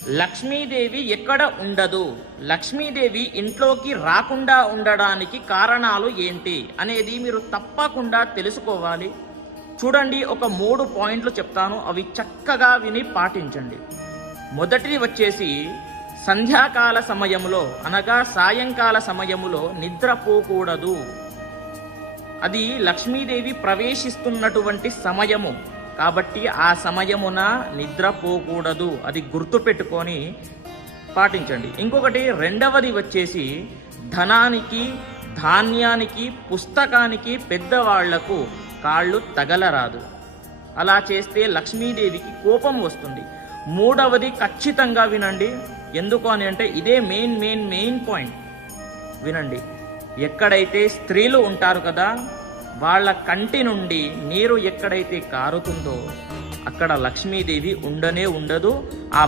లక్ష్మీదేవి ఎక్కడ ఉండదు, లక్ష్మీదేవి ఇంట్లోకి రాకుండా ఉండడానికి కారణాలు ఏంటి అనేది మీరు తప్పకుండా తెలుసుకోవాలి. చూడండి, ఒక 3 పాయింట్లు చెప్తాను, అవి చక్కగా విని పాటించండి. మొదటిది వచ్చేసి సంధ్యాకాల సమయంలో అనగా సాయంకాల సమయములో నిద్రపోకూడదు. అది లక్ష్మీదేవి ప్రవేశిస్తున్నటువంటి సమయము కాబట్టి ఆ సమయమున నిద్రపోకూడదు. అది గుర్తుపెట్టుకొని పాటించండి. ఇంకొకటి రెండవది వచ్చేసి ధనానికి, ధాన్యానికి, పుస్తకానికి పెద్దవాళ్లకు కాళ్ళు తగలరాదు. అలా చేస్తే లక్ష్మీదేవికి కోపం వస్తుంది. మూడవది ఖచ్చితంగా వినండి, ఎందుకు అని అంటే ఇదే మెయిన్ పాయింట్. వినండి, ఎక్కడైతే స్త్రీలు ఉంటారు కదా, వాళ్ళ కంటి నుండి నీరు ఎక్కడైతే కారుతుందో అక్కడ లక్ష్మీదేవి ఉండనే ఉండదు. ఆ